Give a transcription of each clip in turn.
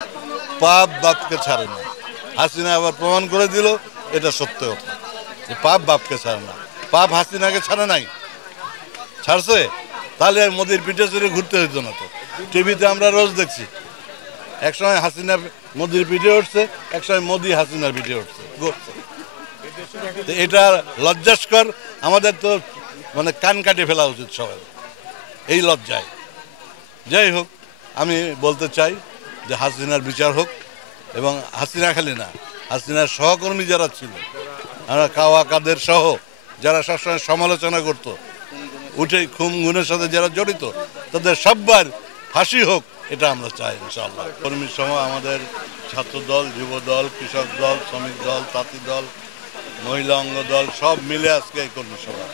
পাপ বাপকে ছাড়ে না। হাসিনা আবার প্রমাণ করে দিল এটা সত্য কথা, যে পাপ বাপকে ছাড়ে না। পাপ হাসিনাকে ছাড়ে নাই, ছাড়ছে তাহলে আর মোদির পিঠে চড়ে ঘুরতে হইতো না। তো টিভিতে আমরা রোজ দেখছি, একসময় হাসিনা মোদির পিঠে উঠছে, একসময় মোদি হাসিনার পিঠে উঠছে। এটা লজ্জাস্কর। আমাদের তো মানে কান কাটে ফেলা উচিত সবাই এই লজ্জায়। যাই হোক, আমি বলতে চাই যে হাসিনার বিচার হোক, এবং হাসিনা খালি না, হাসিনার সহকর্মী যারা ছিল, আমরা কাওয়া কাদের সহ যারা সবসময় সমালোচনা করত, উঠে খুন গুণের সাথে যারা জড়িত, তাদের সববার ফাঁসি হোক, এটা আমরা চাই ইনশাআল্লাহ। কর্মী সহ আমাদের ছাত্র দল, যুব দল, কৃষক দল, শ্রমিক দল, তাঁতি দল, মহিলা অঙ্গ দল সব মিলে আজকে এই কর্মী সভা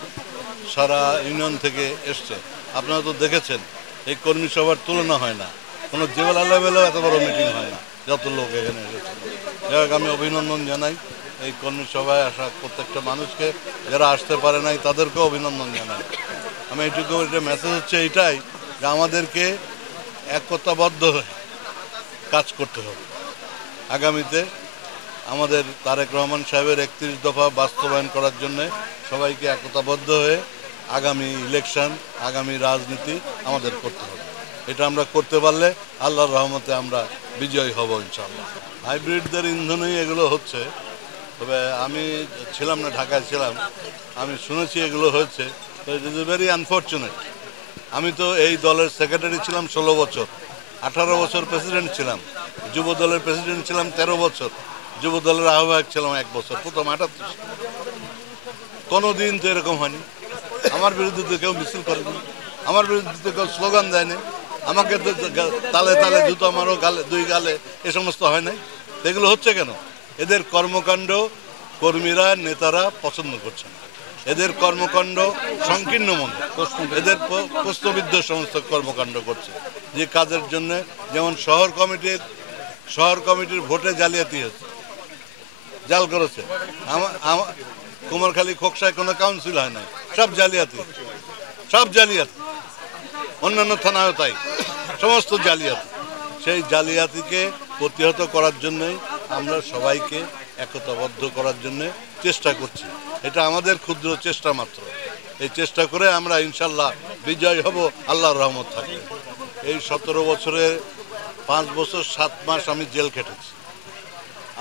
সারা ইউনিয়ন থেকে এসছে। আপনারা তো দেখেছেন এই কর্মী সভার তুলনা হয় না, কোনো জেলা লেভেলেও এত বড় মিটিং হয় না, যত লোক এখানে এসেছে। যাই হোক, আমি অভিনন্দন জানাই এই কর্মী সভায় আসা প্রত্যেকটা মানুষকে, যারা আসতে পারে নাই তাদেরকেও অভিনন্দন জানাই। আমি এইটুকু একটা মেসেজ হচ্ছে এইটাই, যে আমাদেরকে একতাবদ্ধ হয়ে কাজ করতে হবে। আগামীতে আমাদের তারেক রহমান সাহেবের 31 দফা বাস্তবায়ন করার জন্য সবাইকে একতাবদ্ধ হয়ে আগামী ইলেকশন, আগামী রাজনীতি আমাদের করতে হবে। এটা আমরা করতে পারলে আল্লাহর রহমতে আমরা বিজয়ী হব ইনশাআল্লাহ। হাইব্রিডদের ইন্ধনেই এগুলো হচ্ছে, তবে আমি ছিলাম না, ঢাকায় ছিলাম, আমি শুনেছি এগুলো হয়েছে। তো ইট ইজ ভেরি আনফর্চুনেট। আমি তো এই দলের সেক্রেটারি ছিলাম 16 বছর, 18 বছর প্রেসিডেন্ট ছিলাম, যুব দলের প্রেসিডেন্ট ছিলাম 13 বছর, যুব দলের আহ্বায়ক ছিলাম 1 বছর, প্রথম 78। কোনো দিন তো এরকম হয়নি। আমার বিরুদ্ধে তো কেউ মিছিল করেনি, আমার বিরুদ্ধে তো কেউ স্লোগান দেয়নি, আমাকে তো তালে তালে জুতো আমারও গালে, 2 গালে, এ সমস্ত হয় নাই। এগুলো হচ্ছে কেন? এদের কর্মকাণ্ড কর্মীরা, নেতারা পছন্দ করছেন। এদের কর্মকাণ্ড সংকীর্ণ মনে, এদের প্রশ্নবিদ্ধ সমস্ত কর্মকাণ্ড করছে, যে কাজের জন্য, যেমন শহর কমিটির ভোটে জালিয়াতি হয়েছে, জাল করেছে। কুমারখালী খোকসায় কোনো কাউন্সিল হয় নাই, সব জালিয়াতি, সব জালিয়াতি। অন্যান্য থানায়ও তাই, সমস্ত জালিয়াতি। সেই জালিয়াতিকে প্রতিহত করার জন্যই আমরা সবাইকে একতাবদ্ধ করার জন্য চেষ্টা করছি। এটা আমাদের ক্ষুদ্র চেষ্টা মাত্র। এই চেষ্টা করে আমরা ইনশাল্লাহ বিজয় হব, আল্লাহর রহমত থাকবে। এই 17 বছরে 5 বছর 7 মাস আমি জেল খেটেছি।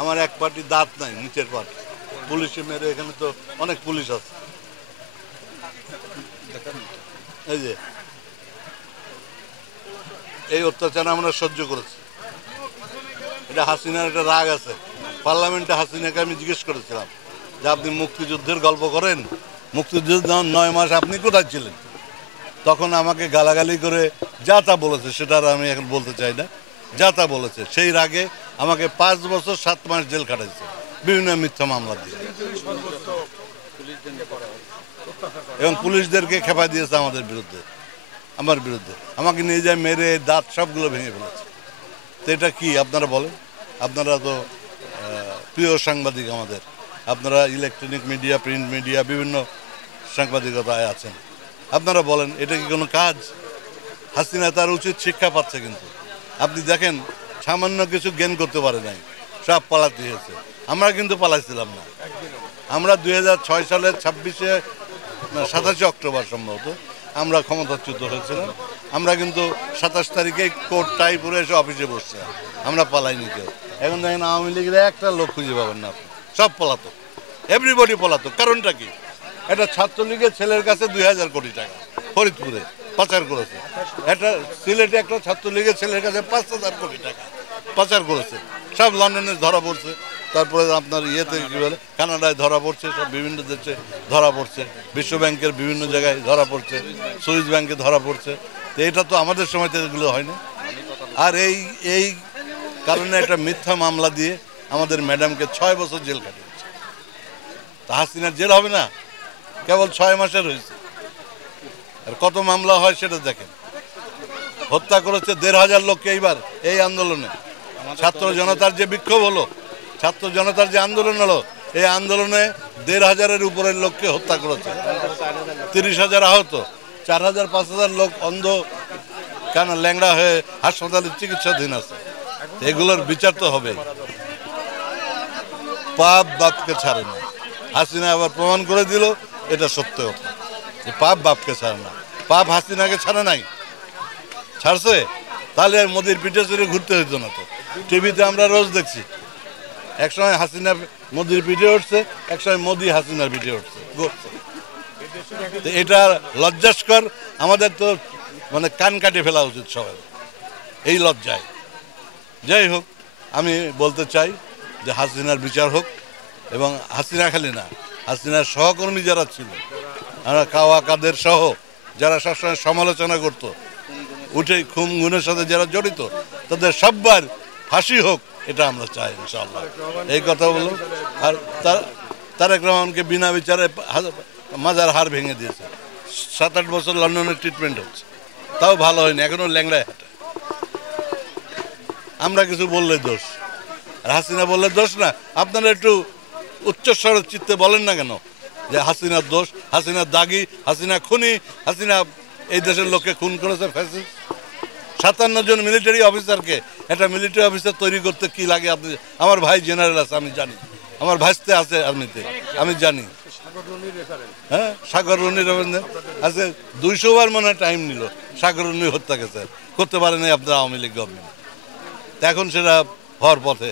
আমার এক পাটি দাঁত নাই, নিচের পাটি পুলিশে মেরে, এখানে তো অনেক পুলিশ আছে, এই যে এই অত্যাচার আমরা সহ্য করেছি। এটা হাসিনার একটা রাগ আছে। পার্লামেন্টে হাসিনাকে আমি জিজ্ঞেস করেছিলাম যে আপনি মুক্তিযুদ্ধের গল্প করেন, মুক্তিযুদ্ধ 9 মাস আপনি কোথায় ছিলেন? তখন আমাকে গালাগালি করে যা তা বলেছে, সেটা আর আমি এখন বলতে চাই না, যা তা বলেছে। সেই রাগে আমাকে 5 বছর 7 মাস জেল কাটাইছে বিভিন্ন মিথ্যা মামলা দিয়ে, এবং পুলিশদেরকে খেপা দিয়েছে আমাদের বিরুদ্ধে, আমার বিরুদ্ধে। আমাকে নিয়ে যায় মেরে দাঁত সবগুলো ভেঙে ফেলেছে। তো এটা কি আপনারা বলেন? আপনারা তো প্রিয় সাংবাদিক আমাদের, আপনারা ইলেকট্রনিক মিডিয়া, প্রিন্ট মিডিয়া, বিভিন্ন সাংবাদিকতায় আছেন, আপনারা বলেন এটা কি কোনো কাজ? হাসিনা তার উচিত শিক্ষা পাচ্ছে, কিন্তু আপনি দেখেন সামান্য কিছু জ্ঞান করতে পারে নাই, সব পালাতে হয়েছে। আমরা কিন্তু পালাইছিলাম না। আমরা 2006 সালের 27 অক্টোবর সম্ভবত আমরা ক্ষমতাচ্যুত হয়েছিলাম। আমরা কিন্তু 27 তারিখে কোর্ট টাই পরে এসে অফিসে বসছে, আমরা পালাইনি কেউ। এখন দেখেন আওয়ামী লীগের একটা লোক খুঁজে পাবেন না আপনি, সব পলাতো, এভরিবডি পলাতো। কারণটা কি? একটা ছাত্রলীগের ছেলের কাছে 2000 কোটি টাকা ফরিদপুরে পাচার করেছে, একটা সিলেটে একটা ছাত্রলীগের ছেলের কাছে 5000 কোটি টাকা পাচার করেছে, সব লন্ডনে ধরা পড়ছে। তারপরে আপনার ইয়েতে কী বলে, কানাডায় ধরা পড়ছে, সব বিভিন্ন দেশে ধরা পড়ছে, বিশ্ব ব্যাংকের বিভিন্ন জায়গায় ধরা পড়ছে, সুইস ব্যাংকে ধরা পড়ছে। তো এটা তো আমাদের সময়তে এগুলো হয় না। আর এই কারণে একটা মিথ্যা মামলা দিয়ে আমাদের ম্যাডামকে 6 বছর জেল কাটিয়েছে। তা হাসিনার জেল হবে না, কেবল 6 মাসের হয়েছে। আর কত মামলা হয় সেটা দেখেন। হত্যা করেছে 1500 লোককে এইবার এই আন্দোলনে। ছাত্র জনতার যে বিক্ষোভ হলো, ছাত্র জনতার যে আন্দোলন হলো, এই আন্দোলনে 1500-এর উপরের লোককে হত্যা করেছে, 30,000 আহত, 4000-5000 লোক অন্ধ, কেন ল্যাংড়া হয়ে হাসপাতালে চিকিৎসাধীন আছে। এগুলোর বিচার তো হবে। পাপ বাপকে ছাড়ে না। হাসিনা আবার প্রমাণ করে দিল এটা সত্য কথা যে পাপ বাপকে ছাড়ে না। পাপ হাসিনাকে ছাড়ে নাই, ছাড়ছে তাহলে আর মোদির পিঠে চড়ে ঘুরতে হইতো না। তো টিভিতে আমরা রোজ দেখছি, একসময় হাসিনা মোদির পিঠে উঠছে, একসময় মোদি হাসিনার পিঠে উঠছে। এটা লজ্জাস্কর। আমাদের তো কান কাটে ফেলা উচিত সবাই এই লজ্জায়। যাই হোক, আমি বলতে চাই যে হাসিনার বিচার হোক, এবং হাসিনা খালি না, হাসিনার সহকর্মী যারা ছিল, আমরা কাওয়া কাদের সহ যারা সবসময় সমালোচনা করত, উঠে খুন গুণের সাথে যারা জড়িত, তাদের সববার ফাঁসি হোক, এটা আমরা চাই ইনশাআল্লাহ। এই কথা বলল। আর তারেক রহমানকে বিনা বিচারে মাজার হাড় ভেঙে দিয়েছে। 7-8 বছর লন্ডনের ট্রিটমেন্ট হচ্ছে, তাও ভালো হয়নি, এখনো ল্যাংড়ায় হাঁটে। আমরা কিছু বললে দোষ, আর হাসিনা বললে দোষ না। আপনারা একটু উচ্চস্বরের চিত্তে বলেন না কেন যে হাসিনার দোষ, হাসিনার দাগি, হাসিনা খুনি, হাসিনা এই দেশের লোককে খুন করেছে ফ্যাসিস্ট। 57 জন মিলিটারি অফিসারকে একটা মিলিটারি অফিসার তৈরি করতে কি লাগে আপনি? আমার ভাই জেনারেল আছে, আমি জানি, আমার ভাইস্তে আছে আর্মিতে, আমি জানি। হ্যাঁ, সাগর রুনি রবীন্দ্র আজকে 200 বার মনে হয় টাইম নিল সাগর রুনি হত্যা করতে পারেনি আপনার আওয়ামী লীগ গভর্নমেন্ট। এখন সেটা হওয়ার পথে।